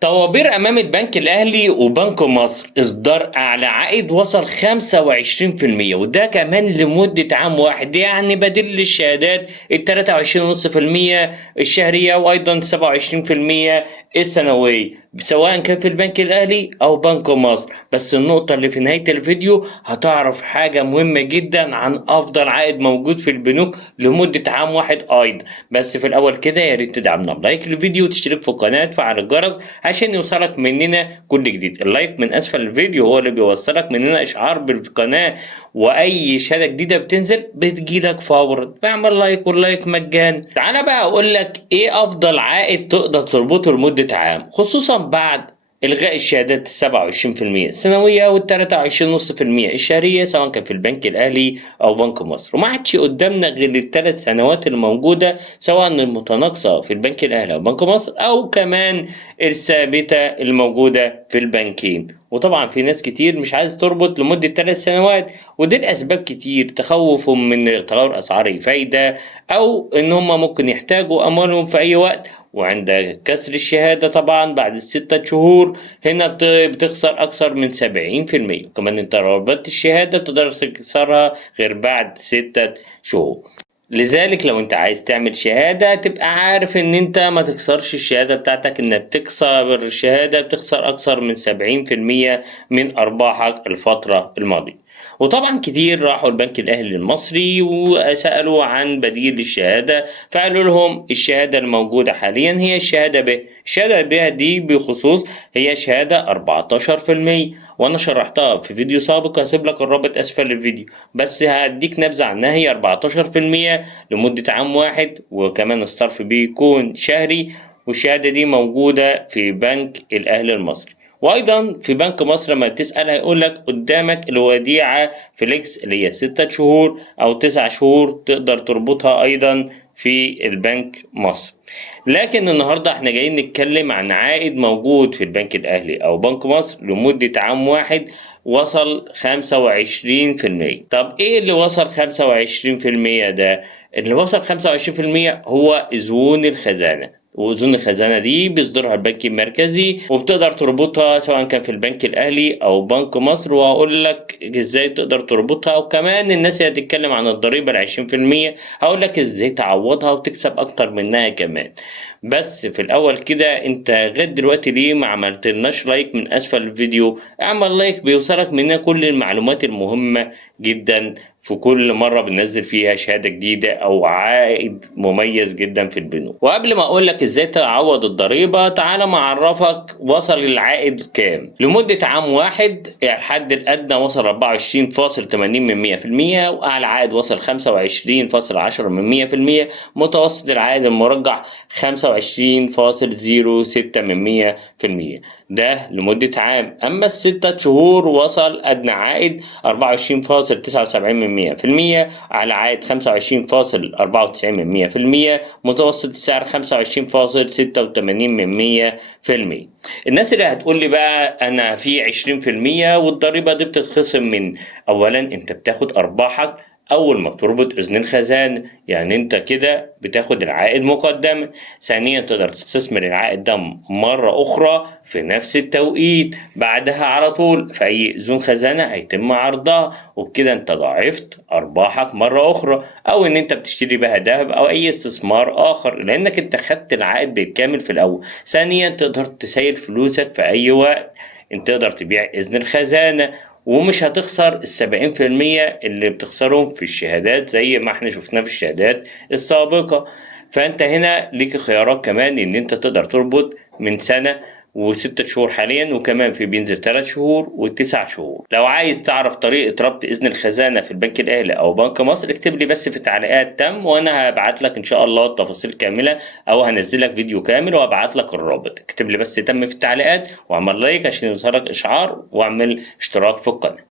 طوابير أمام البنك الأهلي وبنك مصر إصدار أعلى عائد وصل 25%، وده كمان لمدة عام واحد، يعني بديل للشهادات ال 23.5% الشهرية وأيضا 27% السنوية، سواء كان في البنك الأهلي أو بنك مصر. بس النقطة اللي في نهاية الفيديو هتعرف حاجة مهمة جدا عن أفضل عائد موجود في البنوك لمدة عام واحد أيضا. بس في الأول كده يا ريت تدعمنا بلايك للفيديو وتشترك في القناة وتفعل الجرس عشان يوصلك مننا كل جديد. اللايك من اسفل الفيديو هو اللي بيوصلك مننا اشعار بالقناه، واي شهاده جديده بتنزل بتجيلك فورا. اعمل لايك، واللايك مجاني. تعالى بقى اقول لك ايه افضل عائد تقدر تربطه لمده عام، خصوصا بعد إلغاء الشهادات ال27% السنوية وال23.5% الشهرية، سواء كان في البنك الأهلي أو بنك مصر. وما عادش قدامنا غير الثلاث سنوات الموجودة، سواء المتناقصة في البنك الأهلي أو بنك مصر، أو كمان الثابتة الموجودة في البنكين. وطبعا في ناس كتير مش عايز تربط لمدة 3 سنوات، ودي الأسباب كتير: تخوفهم من تغير أسعار الفايدة، أو إن هم ممكن يحتاجوا أموالهم في أي وقت. وعند كسر الشهادة طبعا بعد ال6 شهور هنا بتخسر أكثر من 70%. كمان أنت لو ربطت الشهادة متقدرش تكسرها غير بعد 6 شهور. لذلك لو انت عايز تعمل شهادة تبقى عارف ان انت ما تكسرش الشهادة بتاعتك، انك تكسر الشهادة بتخسر اكثر من 70% من ارباحك الفترة الماضية. وطبعا كتير راحوا البنك الاهلي المصري وسألوا عن بديل للشهادة، فقالوا لهم الشهادة الموجودة حاليا هي الشهادة ب. الشهادة ب دي بخصوص هي شهادة 14%، وانا شرحتها في فيديو سابق، هسيب لك الرابط اسفل الفيديو. بس هاديك نبذة عنها: هي 14% لمدة عام واحد، وكمان الصرف بيكون شهري. والشهادة دي موجودة في بنك الأهلي المصري. وأيضا في بنك مصر لما تسأل هيقول لك قدامك الوديعة فليكس اللي هي 6 شهور أو 9 شهور، تقدر تربطها أيضا في البنك مصر. لكن النهاردة احنا جايين نتكلم عن عائد موجود في البنك الأهلي أو بنك مصر لمدة عام واحد وصل 25%. طب ايه اللي وصل 25% ده؟ اللي وصل 25% هو أذون الخزانة. وأذون الخزانة دي بيصدرها البنك المركزي، وبتقدر تربطها سواء كان في البنك الأهلي أو بنك مصر، وهقول لك ازاي تقدر تربطها. وكمان الناس اللي هتتكلم عن الضريبة ال20% هقول لك ازاي تعوضها وتكسب أكتر منها كمان. بس في الأول كده انت لغاية دلوقتي ليه ما عملتلناش لايك من أسفل الفيديو؟ اعمل لايك بيوصلك مننا كل المعلومات المهمة جدا في كل مرة بننزل فيها شهادة جديدة أو عائد مميز جدا في البنوك. وقبل ما أقول لك إزاي تعوض الضريبة، تعالى ما أعرفك وصل العائد كام. لمدة عام واحد الحد الأدنى وصل 24.80%، وأعلى عائد وصل 25.10%، متوسط العائد المرجح 25.06%. ده لمدة عام. أما ال6 شهور وصل أدنى عائد 24.79%، على عائد 25.94%، متوسط السعر 25.86%. الناس اللي هتقول لي بقى أنا في 20% والضريبة دي بتتخصم من، أولا أنت بتاخد أرباحك أول ما بتربط إذن الخزانة، يعني أنت كده بتاخد العائد مقدما. ثانيا تقدر تستثمر العائد ده مرة أخرى في نفس التوقيت بعدها على طول في أي إذون خزانة هيتم عرضها، وبكده أنت ضاعفت أرباحك مرة أخرى. أو إن أنت بتشتري بها ذهب أو أي استثمار آخر، لأنك أنت خدت العائد بالكامل في الأول. ثانيا تقدر تسيل فلوسك في أي وقت، أنت تقدر تبيع إذن الخزانة ومش هتخسر ال70% اللي بتخسرهم في الشهادات زي ما احنا شفنا في الشهادات السابقة. فانت هنا ليك خيارات كمان ان انت تقدر تربط من سنة و6 شهور حاليا، وكمان في بينزل 3 شهور و9 شهور. لو عايز تعرف طريقة ربط إذن الخزانة في البنك الأهلي أو بنك مصر اكتب لي بس في التعليقات تم، وأنا هبعت لك إن شاء الله التفاصيل كاملة، أو هنزل لك فيديو كامل وهبعت لك الرابط. اكتب لي بس تم في التعليقات واعمل لايك عشان يظهرك إشعار، واعمل اشتراك في القناة.